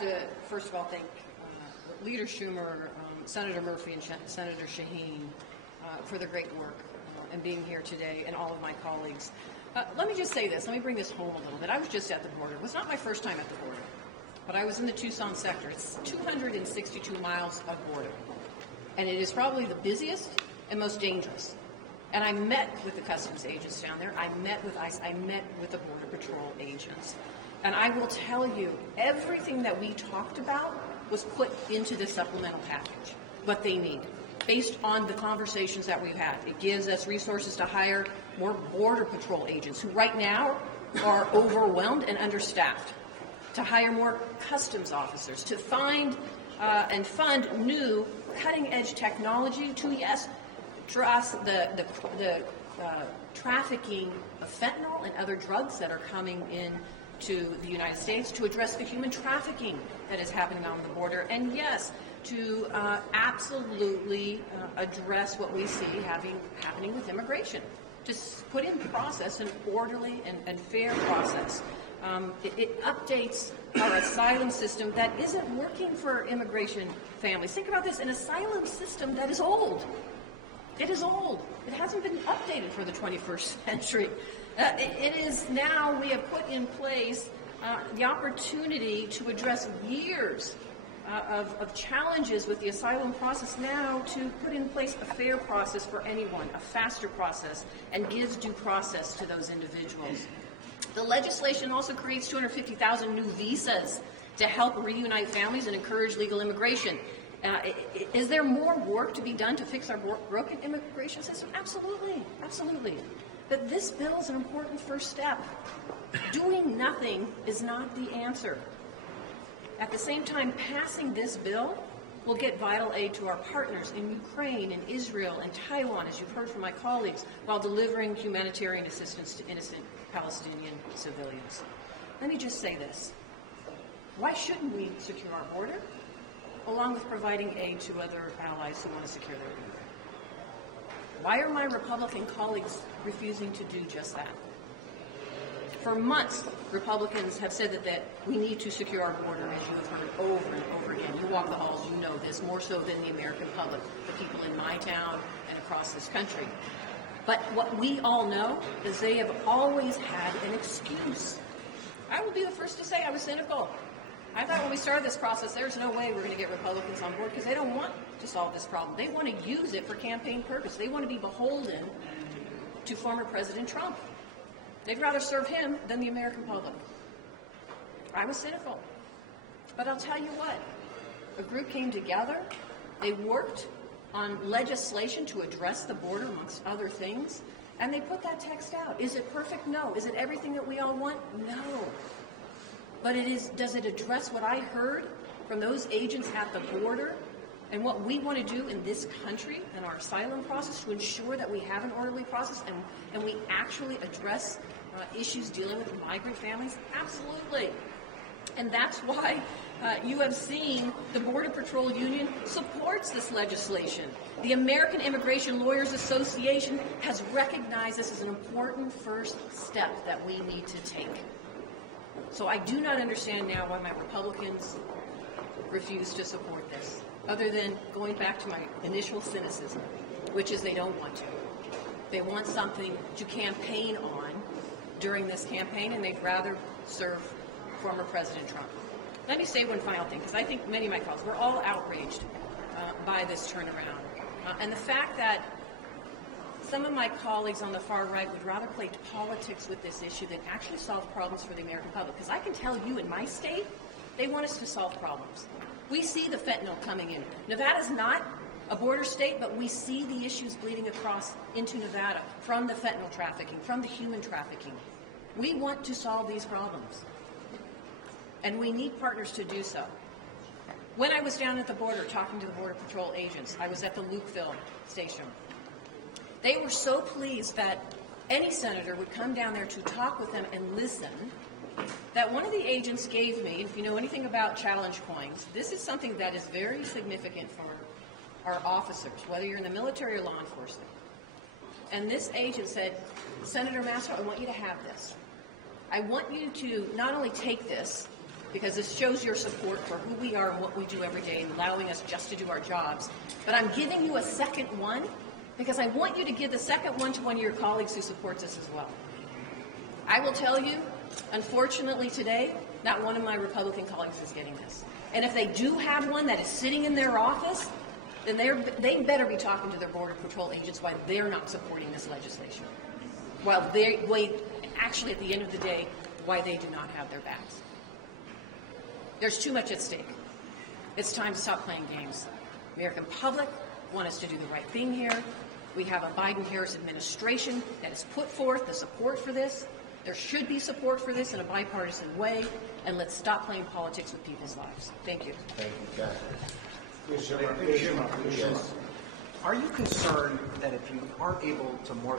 to, first of all, thank Leader Schumer, Senator Murphy, and Senator Shaheen for their great work and being here today, and all of my colleagues. Let me just say this. Let me bring this home a little bit. I was just at the border. It was not my first time at the border, but I was in the Tucson sector. It's 262 miles of border, and it is probably the busiest and most dangerous. And I met with the customs agents down there. I met with ICE. I met with the Border Patrol agents. And I will tell you, everything that we talked about was put into the supplemental package, what they need, based on the conversations that we've had. It gives us resources to hire more Border Patrol agents, who right now are overwhelmed and understaffed, to hire more customs officers, to find and fund new cutting-edge technology to, yes, address the trafficking of fentanyl and other drugs that are coming in to the United States, to address the human trafficking that is happening on the border, and yes, to absolutely address what we see happening with immigration. To put in process an orderly and fair process. It updates our asylum system that isn't working for immigration families. Think about this, an asylum system that is old. It is old. It hasn't been updated for the 21st century. It is now, we have put in place the opportunity to address years of challenges with the asylum process, now to put in place a fair process for anyone, a faster process, and gives due process to those individuals. The legislation also creates 250,000 new visas to help reunite families and encourage legal immigration. Is there more work to be done to fix our broken immigration system? Absolutely, absolutely. But this bill is an important first step. Doing nothing is not the answer. At the same time, passing this bill will get vital aid to our partners in Ukraine and Israel and Taiwan, as you've heard from my colleagues, while delivering humanitarian assistance to innocent Palestinian civilians. Let me just say this. Why shouldn't we secure our border, along with providing aid to other allies who want to secure their border? Why are my Republican colleagues refusing to do just that? For months, Republicans have said that we need to secure our border, as you have heard over and over again. You walk the halls, you know this, more so than the American public, the people in my town and across this country. But what we all know is they have always had an excuse. I will be the first to say I was cynical. I thought when we started this process, there's no way we're going to get Republicans on board, because they don't want to solve this problem. They want to use it for campaign purpose. They want to be beholden to former President Trump. They'd rather serve him than the American public. I was cynical. But I'll tell you what, a group came together, they worked on legislation to address the border, amongst other things, and they put that text out. Is it perfect? No. Is it everything that we all want? No. But does it address what I heard from those agents at the border and what we want to do in this country and our asylum process to ensure that we have an orderly process and we actually address issues dealing with migrant families? Absolutely. And that's why you have seen the Border Patrol Union supports this legislation. The American Immigration Lawyers Association has recognized this as an important first step that we need to take. So I do not understand now why my Republicans refuse to support this, other than going back to my initial cynicism, which is they don't want to. They want something to campaign on during this campaign, and they'd rather serve former President Trump. Let me say one final thing, because I think many of my colleagues, we're all outraged by this turnaround. And the fact that some of my colleagues on the far right would rather play politics with this issue than actually solve problems for the American public. Because I can tell you in my state, they want us to solve problems. We see the fentanyl coming in. Nevada's not a border state, but we see the issues bleeding across into Nevada from the fentanyl trafficking, from the human trafficking. We want to solve these problems. And we need partners to do so. When I was down at the border talking to the Border Patrol agents, I was at the Lukeville station. They were so pleased that any senator would come down there to talk with them and listen, that one of the agents gave me, if you know anything about challenge coins, this is something that is very significant for our officers, whether you're in the military or law enforcement. And this agent said, Senator Masto, I want you to have this. I want you to not only take this, because this shows your support for who we are and what we do every day and allowing us just to do our jobs. But I'm giving you a second one because I want you to give the second one to one of your colleagues who supports us as well. I will tell you, unfortunately today, not one of my Republican colleagues is getting this. And if they do have one that is sitting in their office, then they better be talking to their Border Patrol agents why they're not supporting this legislation. Actually, at the end of the day, why they do not have their backs. There's too much at stake. It's time to stop playing games. American public want us to do the right thing here. We have a Biden-Harris administration that has put forth the support for this. There should be support for this in a bipartisan way, and let's stop playing politics with people's lives. Thank you. Thank you, Kathy. Are you concerned that if you aren't able to more